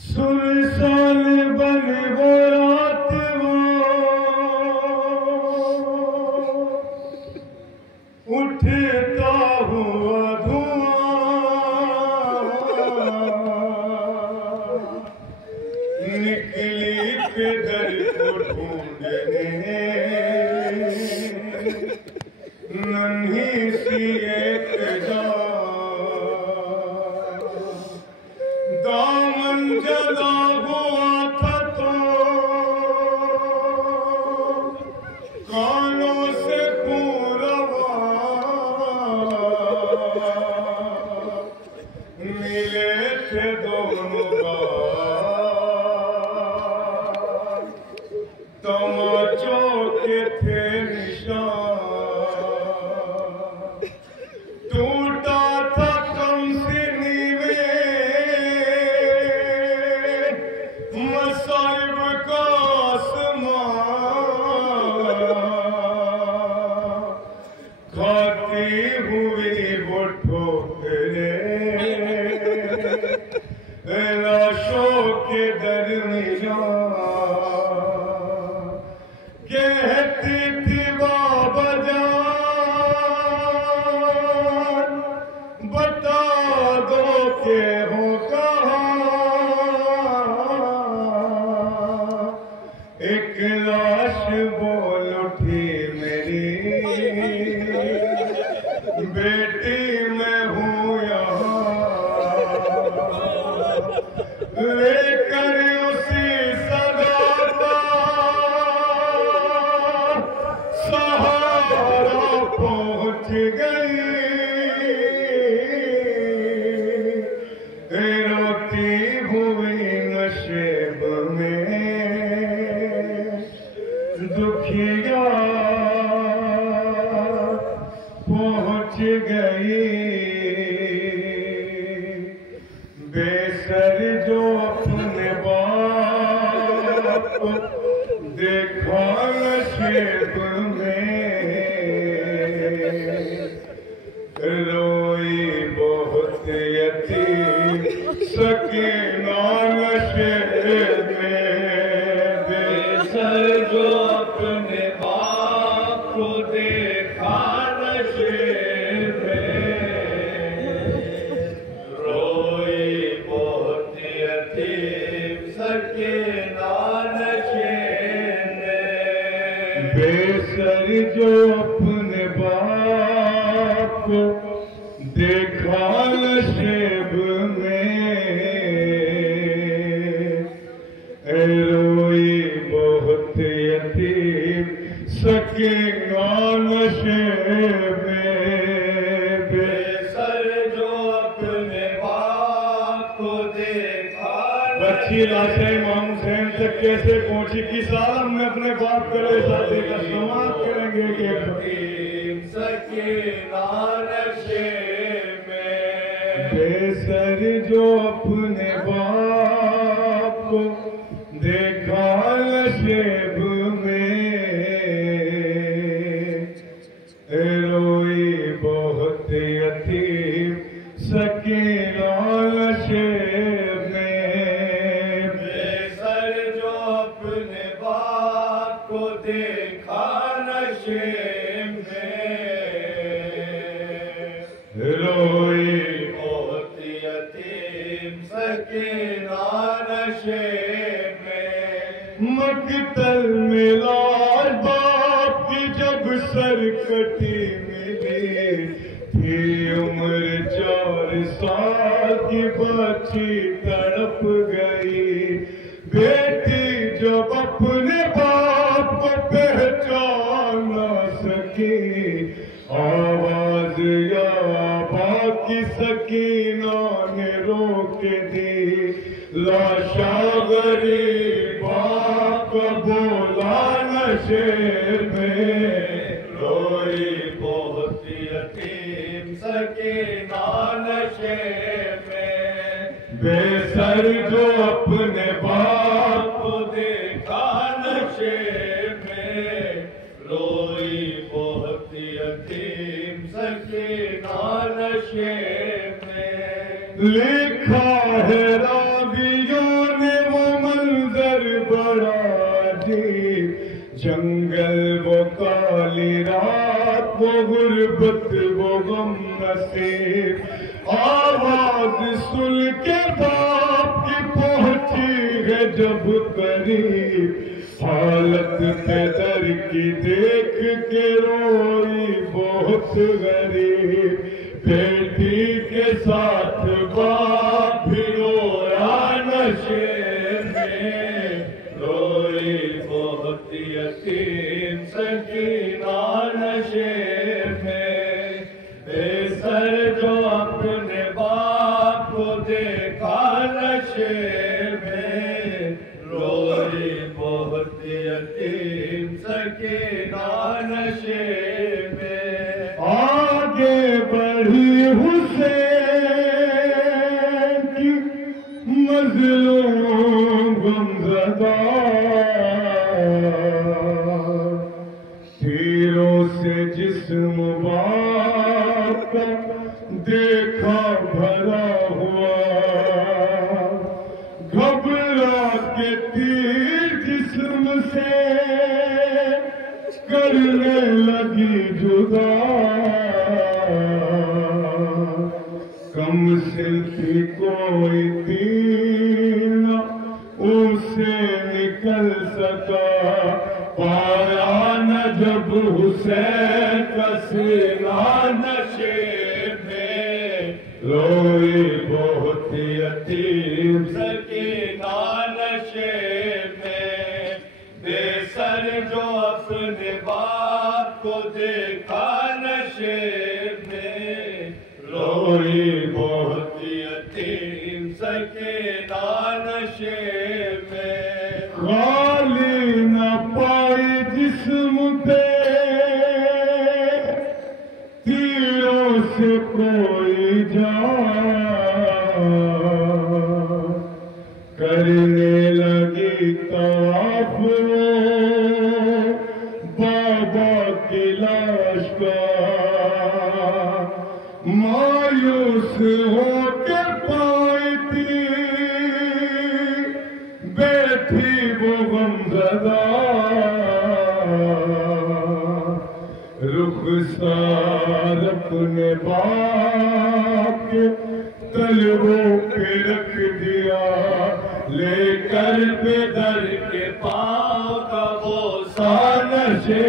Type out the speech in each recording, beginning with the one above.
سرسال بن وہ رات وہ اٹھتا ہوا دھواں نکلی پدر کو ڈھونڈنے ننھی سی ایک جان دامن جلا ہوا تھا تو کانوں سے خون رواں ملے تھے دونوں بار تماچوں کے تھے نشان ٹوٹا تھا کم سنی مصائب کا آسمان کھاتی ہوئی وہ ٹھوکریں لاشوں کے درمیان کہتی تھی بابا جان بتا دو کہ ہو ایک لاش بول اٹھی میری بیٹی میں ہوں یہاں لے کر اسی صدا کا سہارا پہنچ گئی روتی ہوئی نشیب میں دکھیا پہنچ گئی بے سر جو اپنے باپ دیکھا نشیب میں روئی بہت یتیم سکینہ نشیب میں بے سر جو اپنے باپ کو دیکھا نشیب میں روئی بہت یتیم سکینہ نشیب میں بے سر جو اپنے باپ کو دیکھا نشیب میں روئی بہت یتیم سکینہ نشیب میں بے سر جو اپنے باپ کو دیکھا بچی لاشیں امام حسین تک کیسے پہنچی کس عالم میں اپنے باپ کے لئے شادی کا سماعت کریں گے کہ یتیم سکینہ نشیب میں بے سر جو اپنے باپ کو دیکھا نشیب میں روئی بہت یتیم سکینہ نشیب میں بے سر جو اپنے باپ کو دیکھا نشیب میں روئی بہت یتیم سکینہ نشیب میں مقتل ملا باپ کی جب سر کٹی ملی تھی عمر 4 سال کی بچی تڑپ گئی بیٹی جب اپنے باپ کو پہچان نہ سکی آواز یا باقی سکینہ نے روک دی لاشا غریب باپ بولا نشیب میں روئی بہت یتیم سکینہ نشے میں، بے سر جو اپنے باپ کو دیکھا نشے میں، روئی بہت یتیم سکینہ نشے میں۔ لکھا ہے راویوں نے وہ منظر بڑا عجیب، جنگل وہ کالی رات وہ غربت وہ غم نصیب، آواز سن کے باپ کی پہنچی ہے جب قریب، حالت پیدر کی دیکھ کے روئی بہت غریب، بیٹی کے ساتھ باپ بھی رویا نشے میں، روئی بہت یتیم سکینہ نشے میں، بے سر جو اپنے باپ کو دیکھا نشے میں، روئی بہت یتیم سکینہ نشے میں۔ آگے بڑھی حسین کی مظلوم غمزدہ، تیروں سے جسم باپ کا دیکھا بھرا ہوا، گھبرا کے تیر جسم سے کرنے لگی جدا، کم سلتی کوئی تیر نہ اسے نکل سکا، پایا نہ جب حسین کا سینہ نشے میں، روئی بہت یتیم سکینہ نشے میں، بے سر جو اپنے باپ کو دیکھا نشے میں، روئی بہت یتیم سکینہ نشے میں۔ خالی نہ پائی جسم پہ تیروں سے کوئی جان، کرنے لگی طواف بابا کی لاش کا، مایوس ہو کے پائی تھی بیٹھی وہ غمزدہ، رخسار اپنے باپ کے تلووں پہ رکھ دیا، لے کر پیدر کے پاؤں کا بوسہ نشے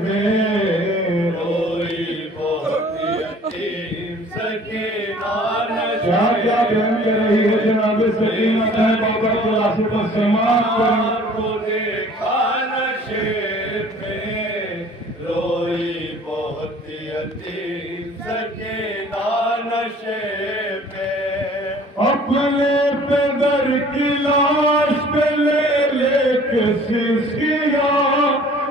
میں، روئی بہت یتیم سکینہ نشے میں، کیا بہن کہہ رہی ہے جناب سکینہ ہے بابا کو راستے پر سماعت کریں، کو دیکھا نشے میں، روئی بہت یتیم سکینہ نشے میں، اپنے پیدر کی لاش پہ لے کے سسکیا،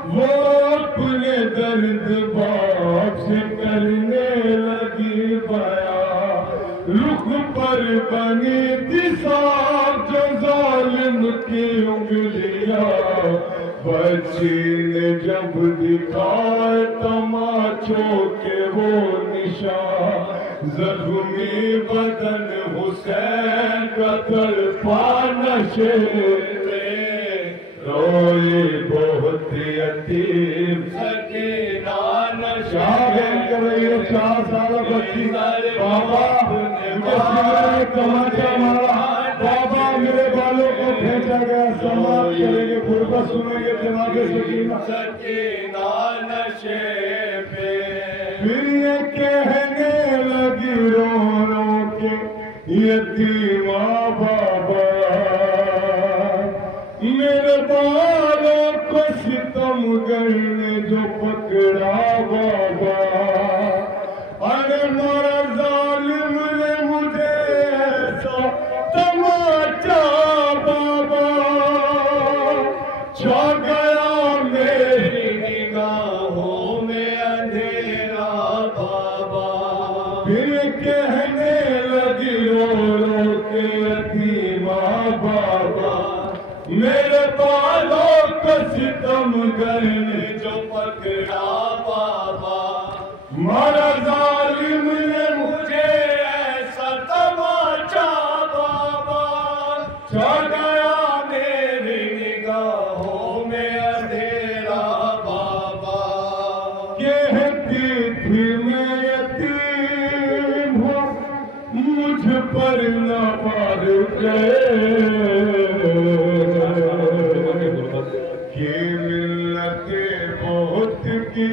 وہ اپنے درد باپ سے کرنے لگی بیان، رخ پر بنی تھی صاف جو ظالم کی انگلیاں، بچی نے جب دکھائے تماچوں کے وہ نشان، زخمی بدن حسین کا تڑپا نشے میں، روئی بہت یتیم سکینہ نشے میں، کر رہی ہے 4 سال بچی، بابا مجھے تماچا مارا، بابا میرے بالوں کو پھینچا گیا، سماعت کریں گے، خطبہ سنیں گے جناب سکینہ نشے میں، پھر یہ کہنے لگی رو رو کے یتیمہ بابا، میرے بالوں کو ستم گر نے جو پکڑا بابا، ارے مارا ظالم نے مجھے ایسا تماچا بابا، چھا گیا میری نگاہ میرے بالوں کو ستم گر نے جو پکڑا بابا مارا ظالم نے مجھے ایسا تماچا بابا چھا گیا میری نگاہوں میں اندھیرا بابا کہتی تھی میں یتیم ہوں مجھ پر نہ مار گئے یہ ملت بہت کی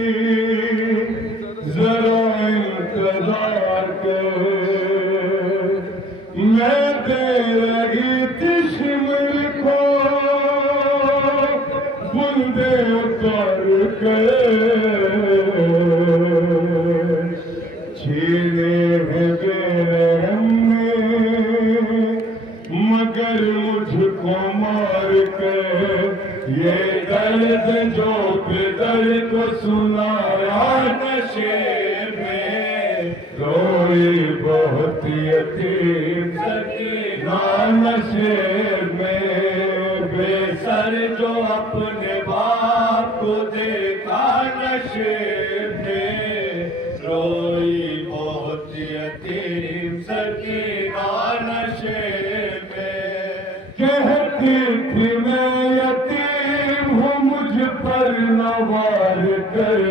ذرا انتظار کر میں دے رہی تھی شمر کو بندے اتار کر چھینے ہیں بے رحم نے مگر مجھ کو مار کر یہ درد جو پدر کو سنایا نشے میں روئی بہت یتیم سکینہ نشے میں بے سر جو اپنے باپ کو دیکھا نشے میں روئی بہت یتیم سکینہ نشے میں کہتی تھی میں یتیم ہوں مجھ پر نہ وار کر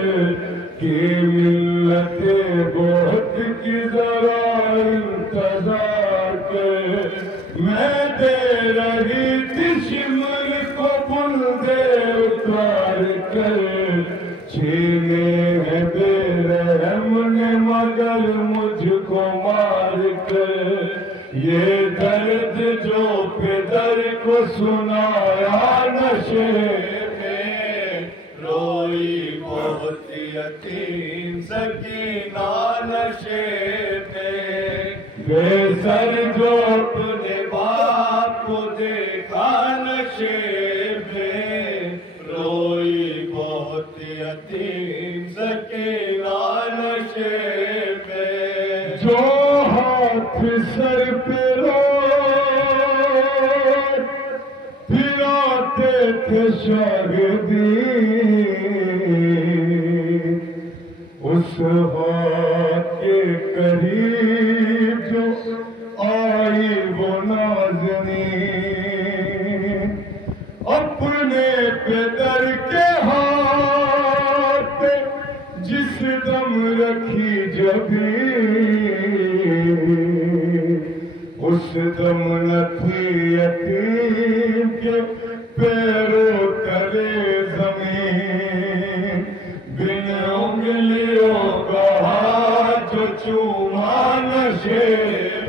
کہ ملت بہت کی ذرا انتظار کر میں دے رہی تھی شمر کو بندے اتار کر چھینے ہیں بے رحم نے مگر مجھ کو مار کر یہ درد جو پدر کو سنایا نشے میں روئی بہت یتیم سکینہ نشے میں بے سر جو اپنے باپ کو دیکھا نشے میں روئی بہت یتیم سکینہ نشے میں جو ہاتھ سر پہ روز پھراتے تھے شاگردی اس ہاتھ کے قریب جو آئی وہ نازنین اپنے پدر کے ہاتھ پہ جس دم رکھی جبھی اس دم نہ تھی یتیم کے پیروں تلے زمین بن انگلیوں کا ہاتھ جو چوما نشے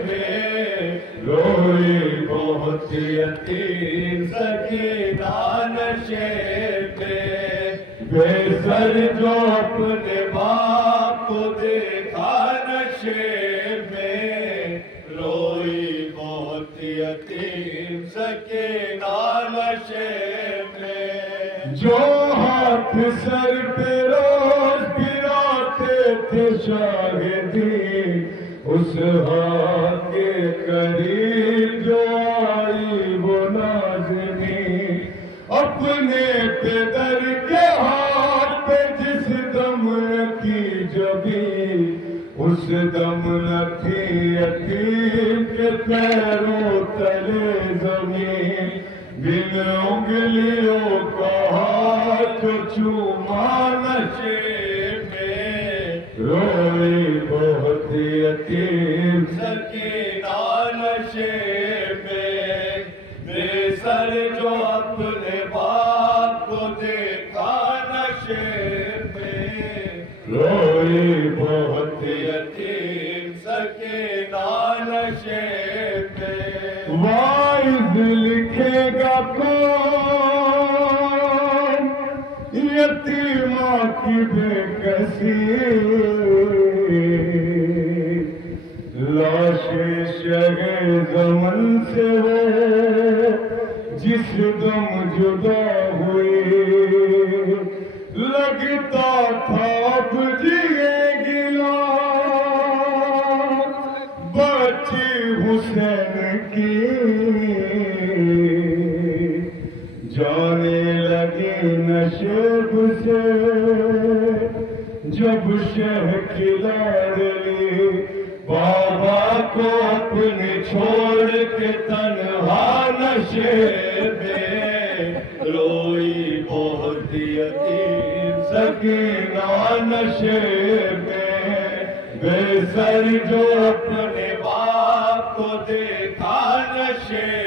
میں روئی بہت یتیم سکینہ نشے میں بے سر جو اپنے باپ کو دیکھا نشے میں روئی بہت یتیم سکینہ نشے میں جو ہاتھ سر پہ روز پھراتے تھے شاہدی اس ہاتھ کے قریب جو آئی وہ نازنین اپنے پدر کے ہاتھ پہ جس دم رکھی جبھی اس دم نہ تھی یتیم کے پیروں تلے زمین بن انگلیوں کا ہاتھ چوما نشے میں روئی بہت یتیم سکینہ نشے میں بے سر جو اپنے باپ کو دیکھا نشے میں روئی بہت یتیم سکینہ نشے میں واعظ لکھے گا کون یتیمہ کی بے کسی لاش شہ زمن سے وہ جس دم جدا ہوئی لگتا تھا اب جیے گلا بچی حسین کی نشیب سے جب شہ کی لاڈلی بابا کو اپنے چھوڑ کے تنہا نشیب میں روئی بہت یتیم سکینہ نشیب میں بے سر جو اپنے باپ کو دیکھا نشیب